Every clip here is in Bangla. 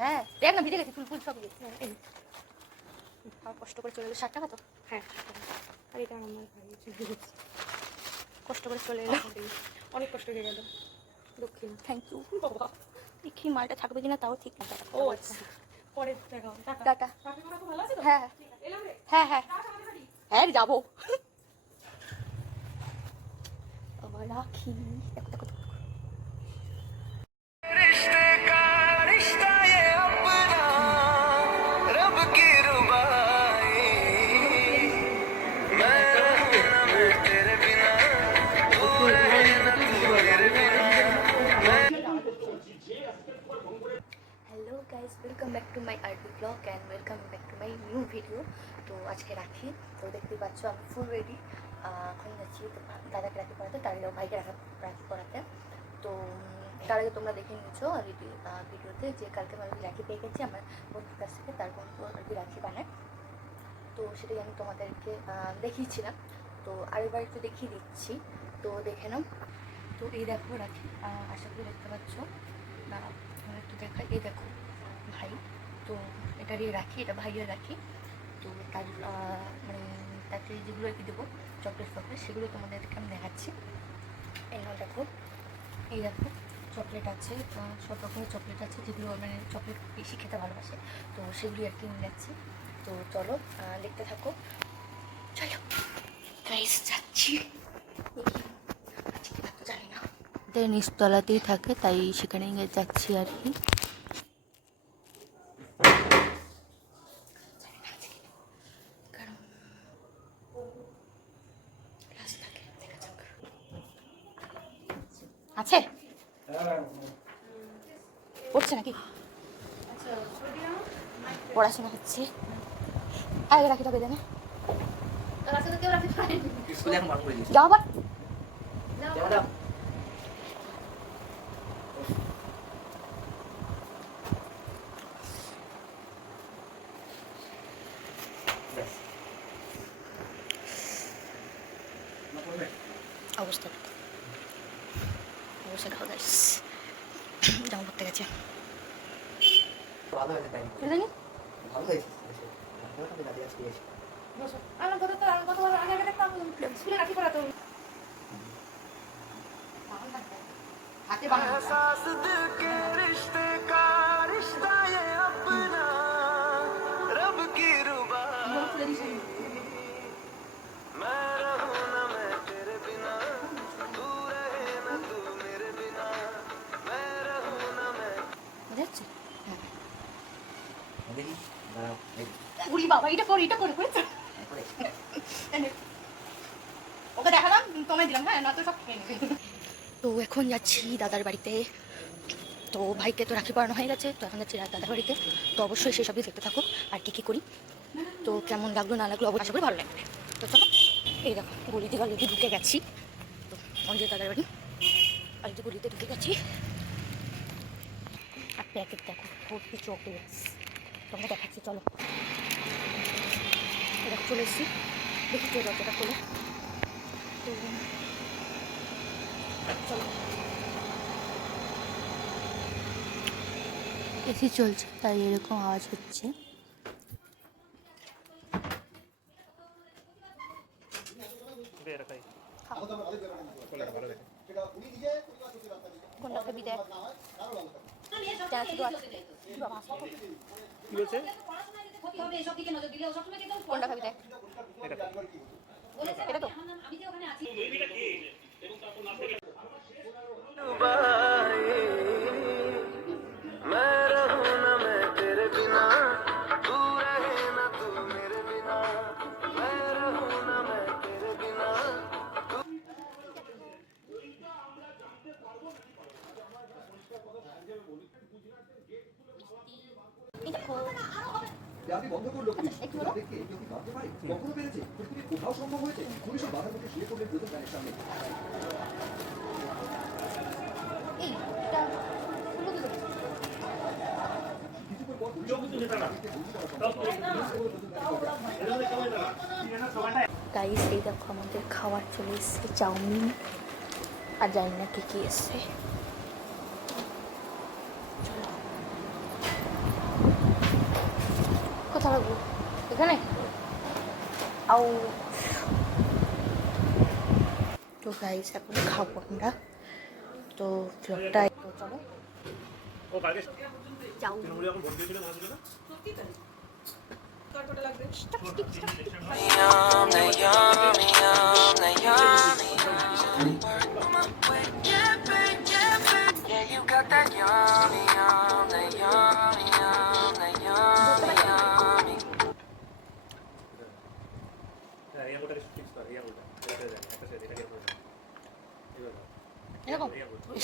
হ্যাঁ দেখ না ভিজে গেছে, ফুল ফুল সব আর কষ্ট করে চলে এলো। 60 টাকা তো? হ্যাঁ। আর এটা আমার ভাই কষ্ট করে চলে এলো, অনেক কষ্ট হয়ে গেল। দক্ষিণ থ্যাংক ইউ বাবা। দেখি মালটা থাকবে কিনা তাও ঠিক না। ও আচ্ছা, পরে দেখাও। টাটা। ভালো আছে তো? হ্যাঁ হ্যাঁ হ্যাঁ হ্যাঁ যাবো। আবার রাখি। দেখো দেখো hello guys, welcome back to my RT blog and welcome back to my new video. তো আজকে রাখি, তো দেখতেই পাচ্ছ আমি ফুল রেডি। এখন যাচ্ছি তো দাদাকে রাখি পড়াতে, তার ভাইকে রাখি পড়াতে। তো তার আগে তোমরা দেখে নিয়েছো অলরেডি ভিডিওতে যে কালকে আমি রাখি পেয়ে গেছি আমার বন্ধুর কাছ থেকে। তার বন্ধু অলরেডি রাখি বানায়, তো সেটাই আমি তোমাদেরকে দেখিয়েছিলাম। তো আরেকবার একটু দেখিয়ে দিচ্ছি, তো দেখে নাও। তো এই দেখো রাখি, আশা করি দেখতে পাচ্ছ না, একটু দেখাই। এই দেখো ভাই, তো এটারই রাখি, এটা ভাইয়ের রাখি। তো তার মানে তাকে যেগুলো আর কি দেবো চকলেট সেগুলো তোমাদেরকে আমি দেখাচ্ছি। এই নাও দেখো, এই দেখো চকলেট আছে, সব রকমের চকলেট আছে যেগুলো মানে চকলেট বেশি খেতে ভালোবাসে, তো সেগুলি আর কি নিয়ে যাচ্ছি। তো চলো দেখতে থাকো। চলো গাইস যাচ্ছি, জানি না নিচতলাতেই থাকে, তাই সেখানে যাচ্ছি আর কি। আছে পড়ছে নাকি? পড়াশোনা হচ্ছে। আগে রাখিটা বেঁধে না যাও আবার। অবস্থা খাওয়া গাইস, জামা পড়তে গেছে। ভালো হয়েছে, ভালো হয়েছে। বাবা এটা করে ওকে দেখালাম, তোমায় দিলাম। হ্যাঁ না তো সব খেয়ে নেবে। তো এখন যাচ্ছি দাদার বাড়িতে। তো ভাইকে তো রাখি পড়ানো হয়ে গেছে, তো এখন যাচ্ছি দাদার বাড়িতে। তো অবশ্যই সেসবই দেখতে থাকো আর কী করি। তো কেমন লাগলো না লাগলো অবশ্যই করে ভালো লাগবে। তো চলো, এই দেখো গলিতে অলরেডি ঢুকে গেছি। তো অঞ্জলি দাদার বাড়ি অলরেডি গলিতে ঢুকে গেছি। আর প্যাকেট দেখো ভর্তি চকলেট, তোমরা দেখাচ্ছি। চলো দেখো চলে এসেছি, দেখি কে দরজাটা খোলো। তো চলো, এসি চলছে তাই এরকম আওয়াজ হচ্ছে। কোনটা খাবি দেখ, কোনটা খাবি দেখ, এটা তো আপনি বন্ধ করলো ভাবতে পারি কখনো পেরেছে পৃথিবীর কোথাও সম্ভব হয়েছে। পুলিশ বাধার মধ্যে শুয়ে পড়লেন প্রথম গানের সামনে। গাইস এই দেখো আমাদের খাবার চলে এসছে, চাউমিন আর জানি না কি কি এসছে। রাখবো এখানে আও। তো গাইস এখন খাবো আমরা, তো ব্লগটা চলো যাও।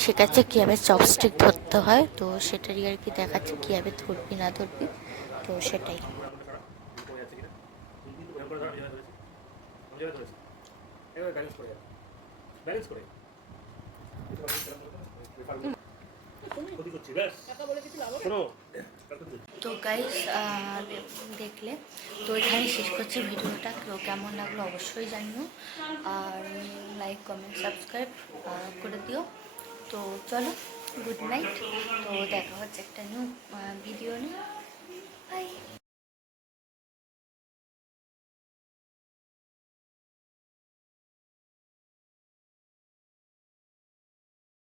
শেখাচ্ছে কীভাবে চপস্টিক ধরতে হয়, তো সেটারই আর কি দেখাচ্ছে কীভাবে ধরবি না ধরবি, তো সেটাই। তো গাইস দেখলে, তো এখানে শেষ করছি ভিডিওটা। কেমন লাগলো অবশ্যই জানিও, আর লাইক কমেন্ট সাবস্ক্রাইব করে দিও। তো চলো, গুড নাইট। তো দেখা হচ্ছে একটা নিউ ভিডিও নিয়ে।